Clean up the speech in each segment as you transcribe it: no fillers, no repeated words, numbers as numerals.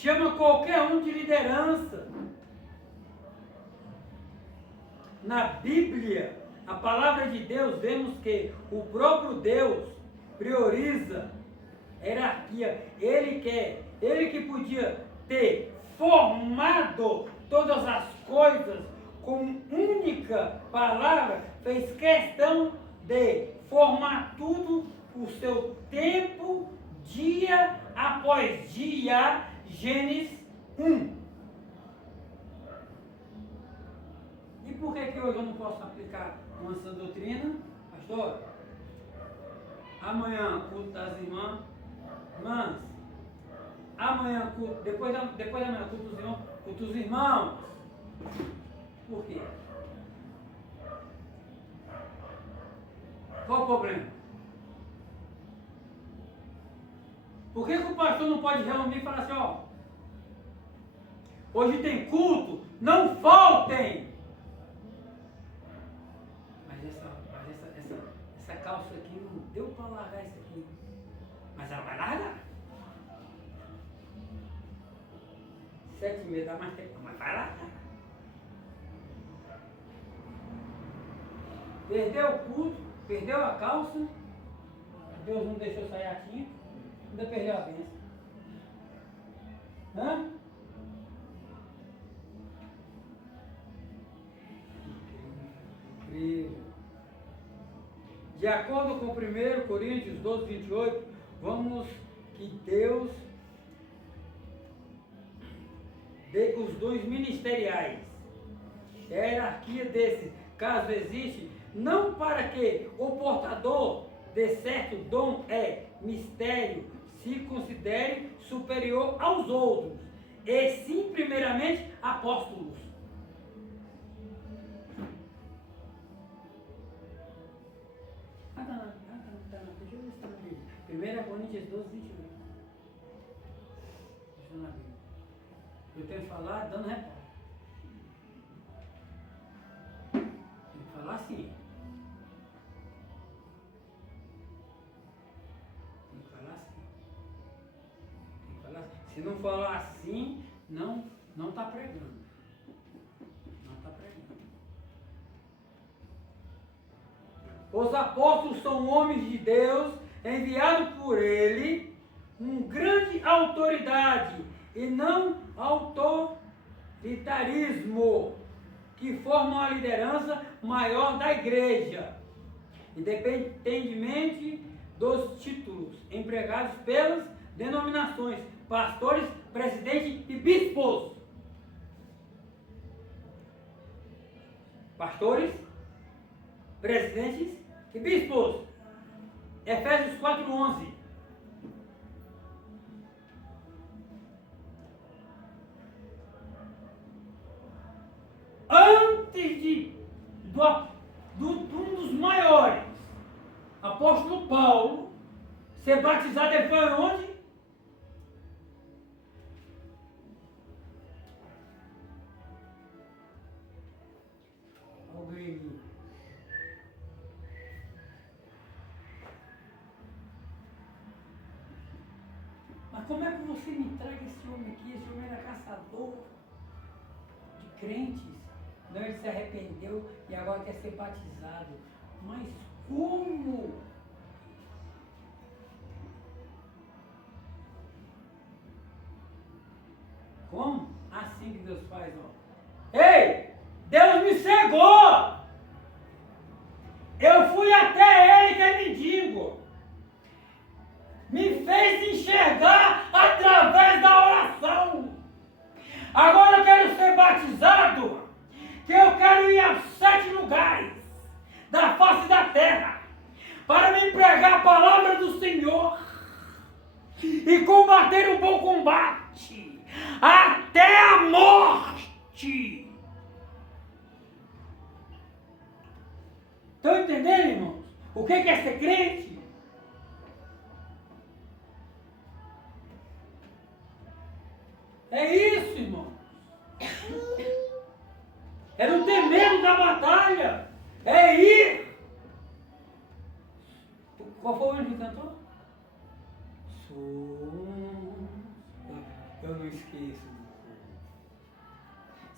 chama qualquer um de liderança. Na Bíblia, a palavra de Deus, vemos que o próprio Deus prioriza hierarquia. Ele que podia ter formado todas as coisas com única palavra, fez questão de formar tudo o seu tempo, dia após dia. Gênesis 1. E por que hoje eu não posso aplicar uma sã doutrina, pastor? Amanhã, culto das irmãs. Amanhã, culto, depois da manhã, culto dos irmãos. Por quê? Qual o problema? Por que o pastor não pode reunir e falar assim, ó, hoje tem culto, não faltem! Mas essa calça aqui não deu para largar isso aqui. Mas ela vai largar. 7h30 dá mais tempo, mas vai largar. Perdeu o culto, perdeu a calça, Deus não deixou sair a tinta, ainda perdeu a bênção. Hã? Incrível. De acordo com 1 Coríntios 12, 28, vamos que Deus dê os dons ministeriais. É a hierarquia desses, caso existe, não para que o portador de certo dom mistério se considere superior aos outros, e sim, primeiramente, apóstolos. Deixa eu ver se está na Bíblia. 1 Coríntios 12, 28. Deixa eu na Bíblia. Eu tenho que falar dando repórter. Tem que falar assim. Tem que falar assim. Tem que falar assim. Se não falar assim, não está pregando. Não está pregando. Os apóstolos são homens de Deus, enviados por ele, com grande autoridade e não autoritarismo, que formam a liderança maior da igreja, independentemente dos títulos empregados pelas denominações, pastores, presidentes e bispos. Pastores, presidentes e bispos. Efésios 4:11. Antes de um dos maiores, apóstolo Paulo, ser batizado, ele foi onde? Alguém. Mas como é que você me entrega esse homem aqui? Esse homem era caçador de crentes. Não, ele se arrependeu e agora quer ser batizado. Mas como? Como? Assim que Deus faz, ó. Ei! Deus me cegou! Eu fui até ele, que é mendigo. Me fez enxergar através da oração. Agora eu quero ser batizado. Que eu quero ir a 7 lugares da face da terra para me pregar a palavra do Senhor e combater o bom combate até a morte. Estão entendendo, irmãos? O que é ser crente? É isso, irmão. É não ter medo da batalha. É ir. Qual foi o ano que cantou? eu não esqueço.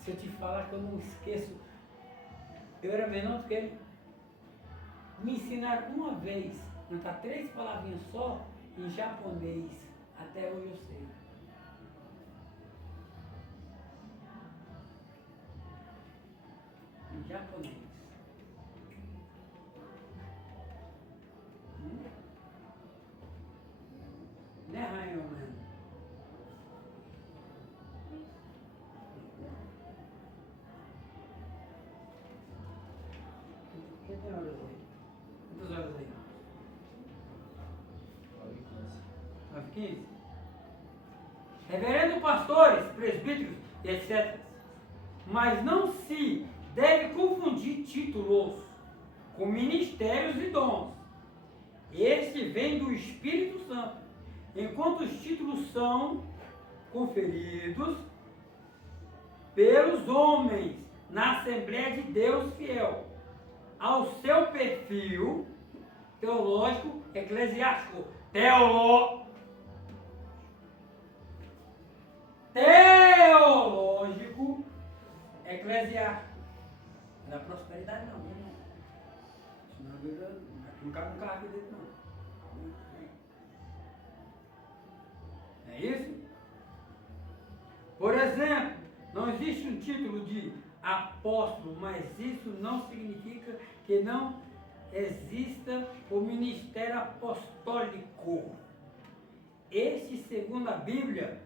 Se eu te falar que eu não esqueço, eu era menor do que ele. Me ensinaram uma vez, cantar 3 palavrinhas só em japonês. Até hoje eu sei. Em japonês. Né, Rainha, mano? Que tem horas aí? Quantas horas aí? 9h15. Reverendo pastores, presbíteros e etc. Mas não se deve confundir títulos com ministérios e dons. Este vem do Espírito Santo, enquanto os títulos são conferidos pelos homens na Assembleia de Deus fiel ao seu perfil teológico, eclesiástico, teológico, eclesiástico. Não é prosperidade não, né? Senão a Bíblia não cabe no carro dele não. É isso? Por exemplo, não existe um título de apóstolo, mas isso não significa que não exista o ministério apostólico. Este, segundo a Bíblia,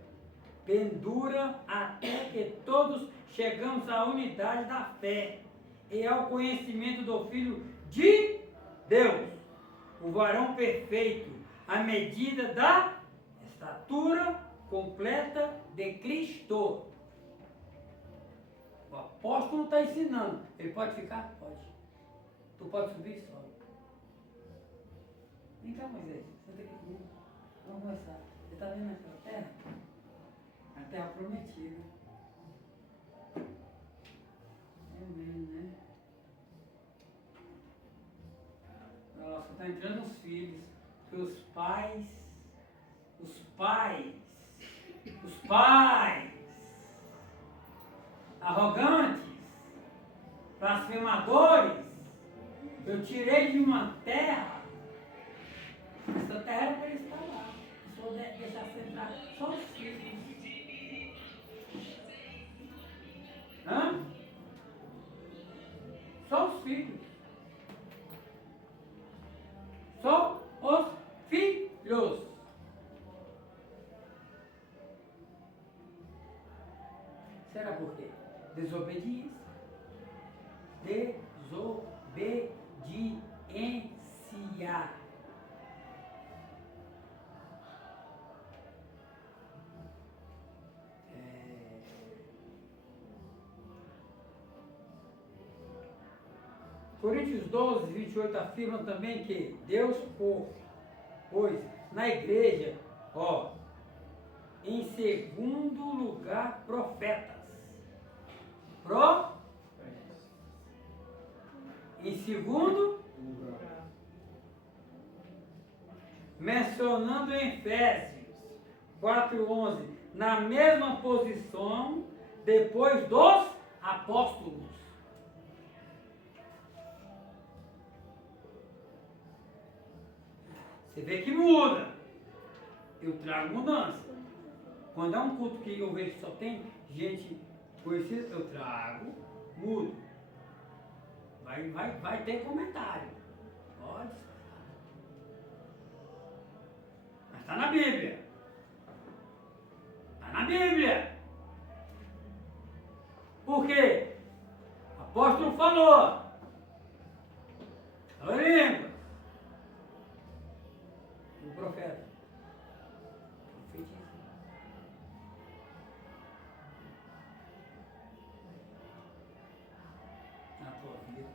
pendura até que todos chegamos à unidade da fé e ao conhecimento do Filho de Deus, o varão perfeito, à medida da estatura completa de Cristo. O apóstolo está ensinando. Ele pode ficar? Pode. Tu pode subir? Sobe. Vem cá, Moisés. Senta aqui comigo. Vamos conversar. Você está vendo aquela terra? A terra prometida. É mesmo, né? Nossa, está entrando os filhos. Que os pais arrogantes, blasfemadores, eu tirei de uma terra, essa terra era para eles estar lá, se eu deixasse entrar só os filhos. Hã? Só os filhos. Só os filhos. Será por quê? Desobediência. Desobediência. Coríntios 12, 28 afirma também que Deus pois na igreja, em segundo lugar, profetas. Em segundo lugar. Mencionando em Efésios 4:11, na mesma posição depois dos apóstolos. Você vê que muda. Eu trago mudança. Quando é um culto que eu vejo que só tem gente conhecida, eu trago, mudo. Vai ter comentário. Pode. Mas está na Bíblia. Está na Bíblia. Por quê? O apóstolo falou. Falou em língua. O profeta. Profetiza. Na tua vida.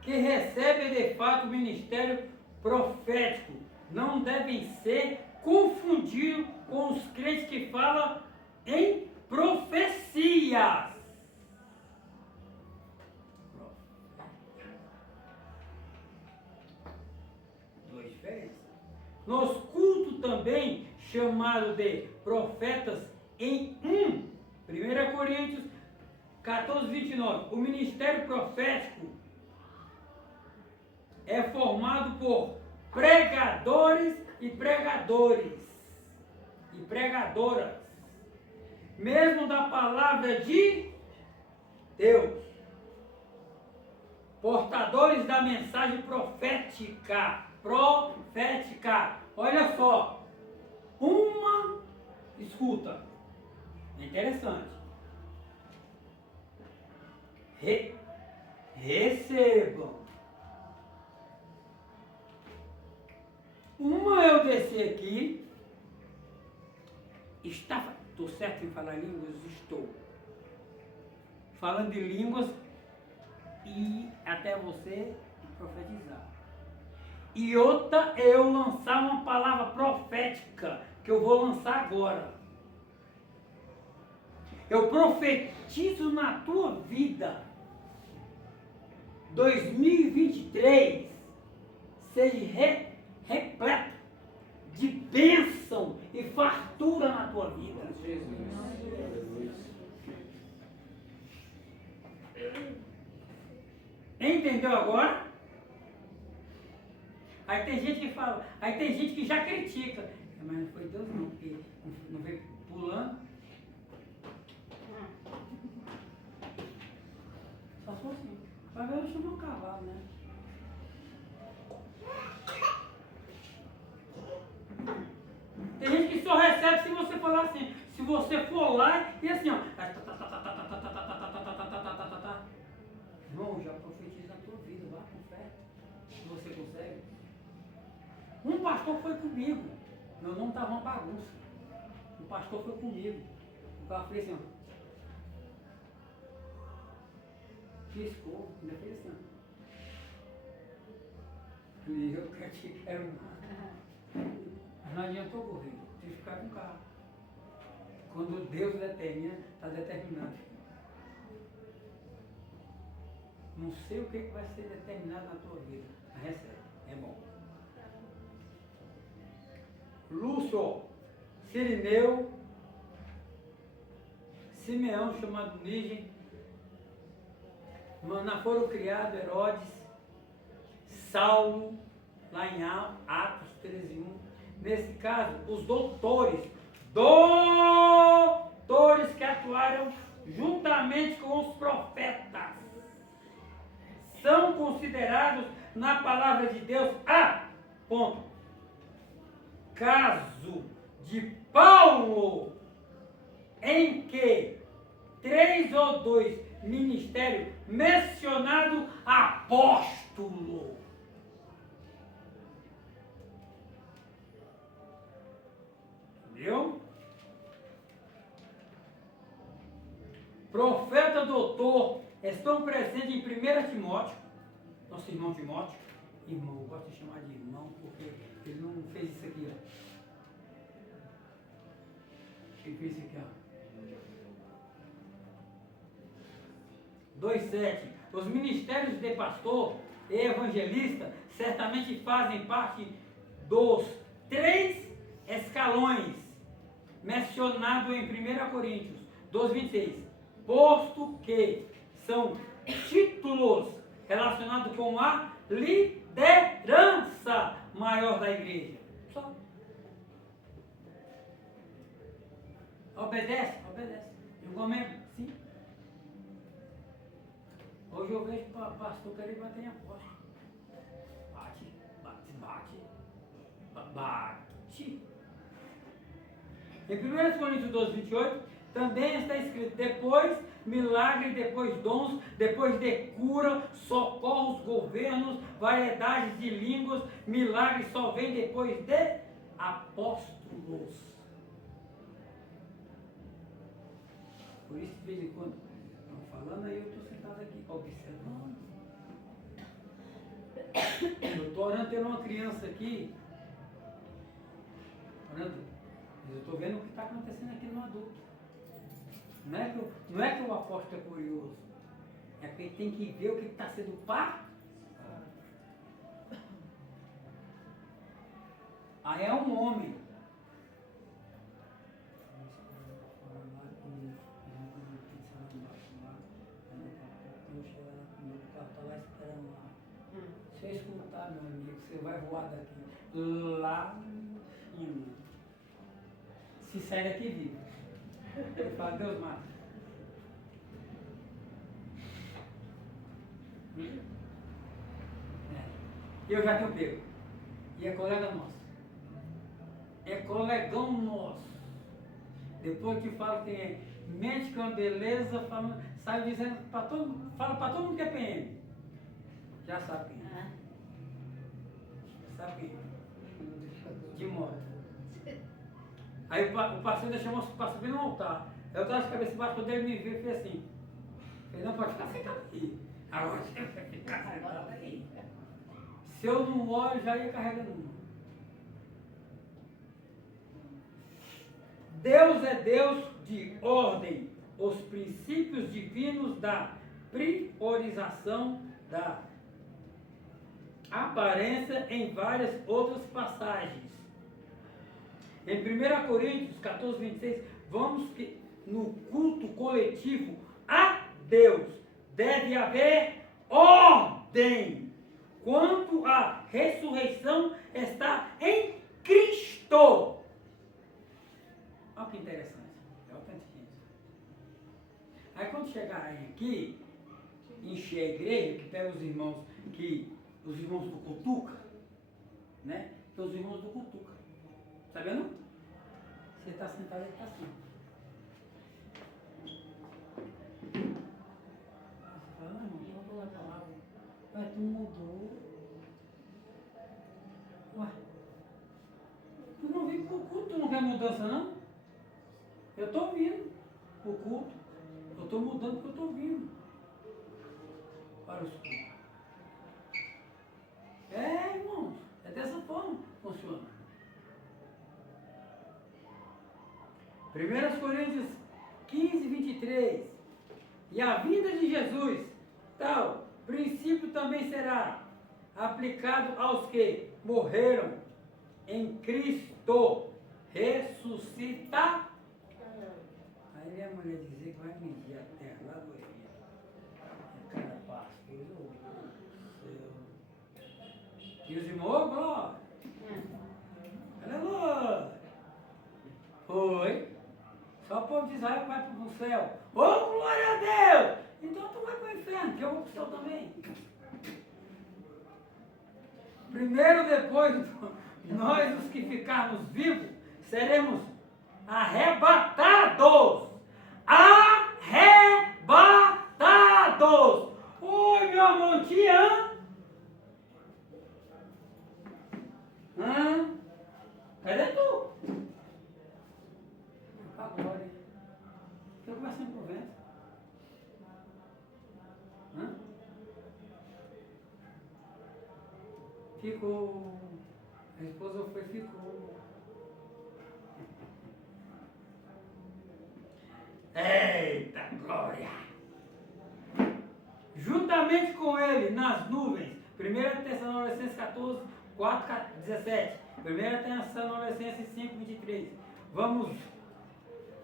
Que recebem de fato o ministério profético não devem ser confundidos com os crentes que falam em profecias. chamados de profetas em 1 Coríntios 14, 29. O ministério profético é formado por pregadores e pregadoras, mesmo da palavra de Deus, portadores da mensagem profética. Olha só, escuta, é interessante. Recebam. Eu descer aqui. Estou certo em falar línguas? Estou. Falando de línguas e até você profetizar. E outra, eu lançar uma palavra profética, que eu vou lançar agora. Eu profetizo na tua vida. 2023 seja repleto de bênção e fartura na tua vida. Jesus. Entendeu agora? Aí tem gente que fala, aí tem gente que já critica. Mas não foi Deus não, porque não veio pulando. Só foi assim. Vai ver, eu chamo um cavalo, né? Tem gente que só recebe se você falar assim. Se você for lá e assim, ó. Irmão, já profetiza a tua vida, vá com fé. Se você consegue. Um pastor foi comigo. Meu nome estava uma bagunça. O pastor foi comigo. O cara fez assim, ó. Piscou, ainda fez assim, ó. E eu quero mais. Não adiantou correr, tem que ficar com o carro. Quando Deus determina, está determinado. Não sei o que vai ser determinado na tua vida, mas recebe, é bom. Lúcio, Sirineu, Simeão, chamado Níger, foram criados Herodes, Saulo, lá em Atos 13:1. Nesse caso, os doutores que atuaram juntamente com os profetas, são considerados na palavra de Deus caso de Paulo, em que 3 ou 2 ministérios mencionado apóstolo. Entendeu? Profeta, doutor, estão presentes em 1 Timóteo, nosso irmão Timóteo. Irmão, eu gosto de chamar de irmão porque ele não fez isso aqui, ó. Ele fez isso aqui, ó. 2:7. Os ministérios de pastor e evangelista certamente fazem parte dos 3 escalões mencionados em 1 Coríntios 12:26, posto que são títulos relacionados com a liderança maior da igreja. Só. Obedece. Igualmente, sim. Hoje eu vejo o pastor querer bater em apóstolo. Bate. Em 1 Coríntios 12:28, também está escrito: depois milagre, depois dons, depois de cura, socorros, governos, variedades de línguas, milagres só vem depois de apóstolos. Por isso, de vez em quando, estão falando aí, eu estou sentado aqui, observando. Eu estou orando tendo uma criança aqui, orando, mas eu estou vendo o que está acontecendo aqui no adulto. Não é que o apóstolo é curioso, é porque ele tem que ver o que está sendo pá. Aí é um homem sabe, meu amigo, você vai voar daqui lá em cima. Se sai daqui vivo. Ele fala, Deus mata. Eu já tenho pego. E é colega nosso. É colegão nosso. Depois que fala que é mente com beleza, fala, sai dizendo para todo, fala para todo mundo que é PM. Já sabe quem é. Sabe quem é. De moto. Aí o pastor chamou para subir no altar. Eu estava de cabeça embaixo, quando ele me viu, fez assim. Ele não pode ficar sentado aqui. Agora você vai ficar sentado aí. Se eu não olho, já ia carregando um. Deus é Deus de ordem. Os princípios divinos da priorização da aparência em várias outras passagens. Em 1 Coríntios 14, 26, vamos que no culto coletivo a Deus deve haver ordem. Quanto à ressurreição está em Cristo. Olha que interessante. É o tanto de gente. Aí quando chegarem aqui, encher a igreja, que pega os irmãos do Cutuca, né? Que os irmãos do Cutuca. Tá vendo? Você está sentado aí, está assim. Você fala, não, irmão, vou falar a palavra. Mas tu mudou. Ué, tu não vem pro culto, tu não quer mudança não? Eu estou vindo pro culto. Eu estou mudando porque eu estou vindo para os cultos. É, irmãos, é dessa forma que funciona. 1 Coríntios 15, 23. E a vinda de Jesus, tal princípio também será aplicado aos que morreram em Cristo, ressuscitar. Aí a mulher dizer que vai medir a terra lá do Egito. Cada pastor, meu Deus do céu. E os irmãos, glória. Aleluia. Foi. Só o povo de Israel vai para o céu. Ô, glória a Deus! Então tu vai para o inferno, que eu vou para o céu também. Primeiro, depois, nós os que ficarmos vivos, seremos arrebatados. Arrebatados. Oi, meu amor, te amo. Cadê tu? Agora. Estou conversando com o vento. Ficou. A esposa foi, ficou. Eita glória! Juntamente com ele nas nuvens. 1 Tessalonicenses 14, 4, 17. 1 Tessalonicenses 5, 23.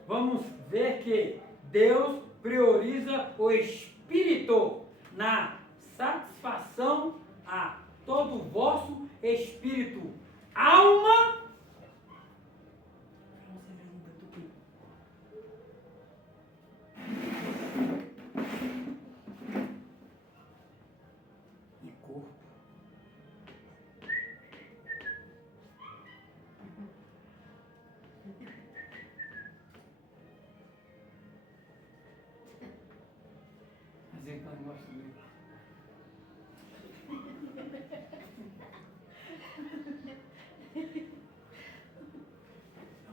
Vamos ver que Deus prioriza o Espírito na satisfação a todo o vosso espírito, alma e corpo. Mas ele não gosta mesmo.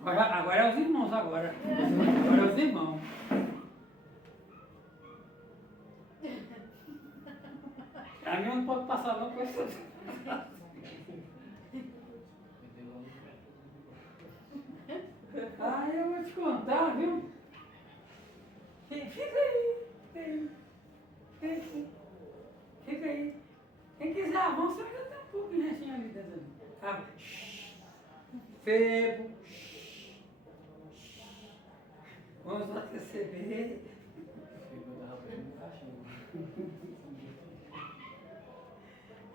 Agora é os irmãos, agora. Agora é os irmãos. A minha não pode passar não com isso. Ah, eu vou te contar, viu? Fica aí. Fica aí. Quem quiser avança, ainda tem um pouco de restinho ali dentro. Ah, Febo. Vamos lá receber.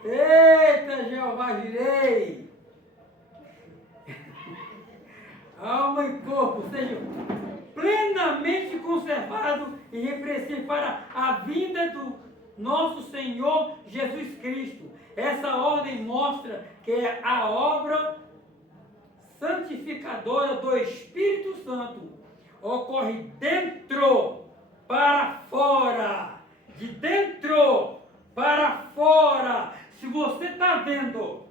Eita, Jeová Jirei. Alma e corpo sejam plenamente conservados e irrepreensíveis para a vinda do nosso Senhor Jesus Cristo. Essa ordem mostra que a obra santificadora do Espírito Santo ocorre dentro para fora, de dentro para fora. Se você está vendo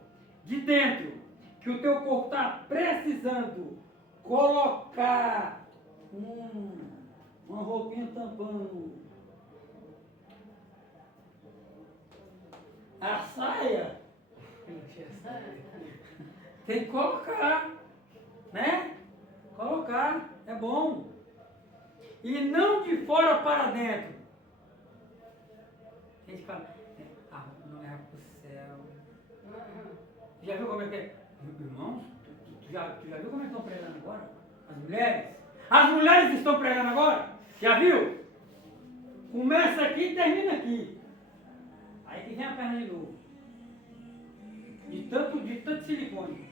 de dentro que o teu corpo está precisando colocar uma roupinha tampando a saia, tem que colocar, né? Colocar, é bom. E não de fora para dentro. A gente fala, a roupa não leva para o céu. Já viu como é que é? Irmãos, tu já viu como é que estão pregando agora? As mulheres? As mulheres estão pregando agora? Já viu? Começa aqui e termina aqui. Aí que vem a perna de novo. De tanto silicone.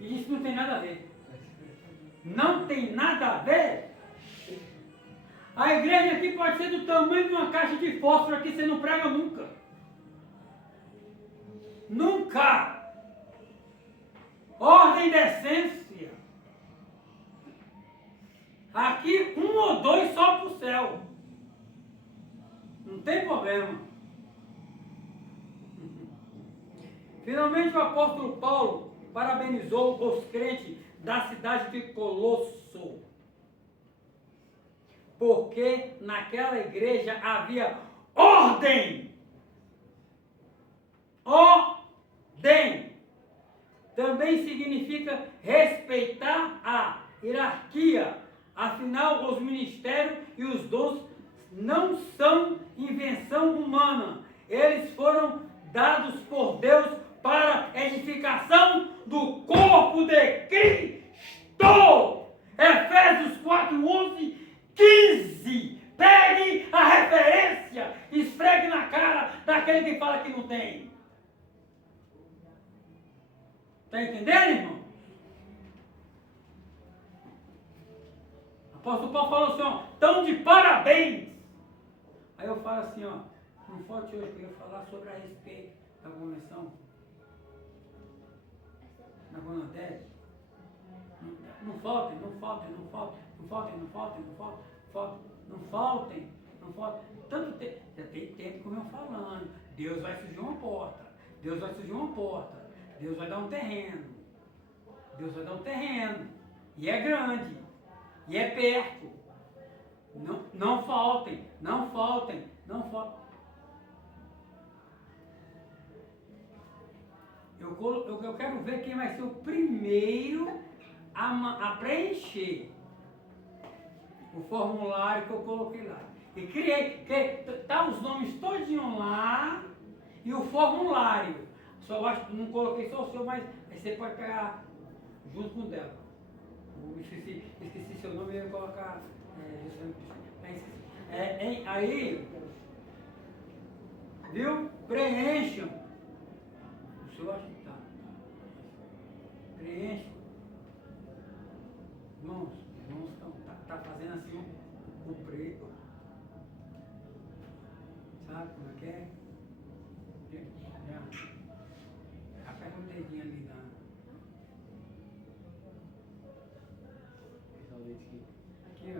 E isso não tem nada a ver. Não tem nada a ver. A igreja aqui pode ser do tamanho de uma caixa de fósforo, aqui você não prega nunca. Nunca. Ordem e decência. Aqui um ou dois só para o céu. Não tem problema. Finalmente o apóstolo Paulo parabenizou os crentes da cidade de Colosso, porque naquela igreja havia ordem. Ordem também significa respeitar a hierarquia. Afinal, os ministérios e os dons não são invenção humana. Eles foram dados por Deus para edificação do corpo de Cristo. Efésios 4, 11, 15. Pegue a referência, esfregue na cara daquele que fala que não tem. Está entendendo, irmão? O apóstolo Paulo falou assim, ó, tão de parabéns. Aí eu falo assim, ó, não falte hoje, eu queria falar sobre a respeito da convenção na Bonadete. Não faltem, não faltem, não faltem, não faltem, não faltem, não faltem, não faltem, não faltem. Tanto tempo, já tem tempo que eu venho falando, Deus vai surgir uma porta, Deus vai surgir uma porta, Deus vai dar um terreno, Deus vai dar um terreno, e é grande, e é perto. Não faltem, não faltem, não faltem. Eu quero ver quem vai ser o primeiro a preencher o formulário que eu coloquei lá. E criei, tá os nomes todinho lá e o formulário. Só acho que não coloquei só o seu, mas aí você pode pegar junto com o dela. Eu esqueci seu nome e eu ia colocar. Aí, viu? Preencham. O senhor acha que tá. Preencham. Irmãos tá fazendo assim o preto. Sabe como é que é? Já. Aperta o dedinho ali na. Aqui, ó.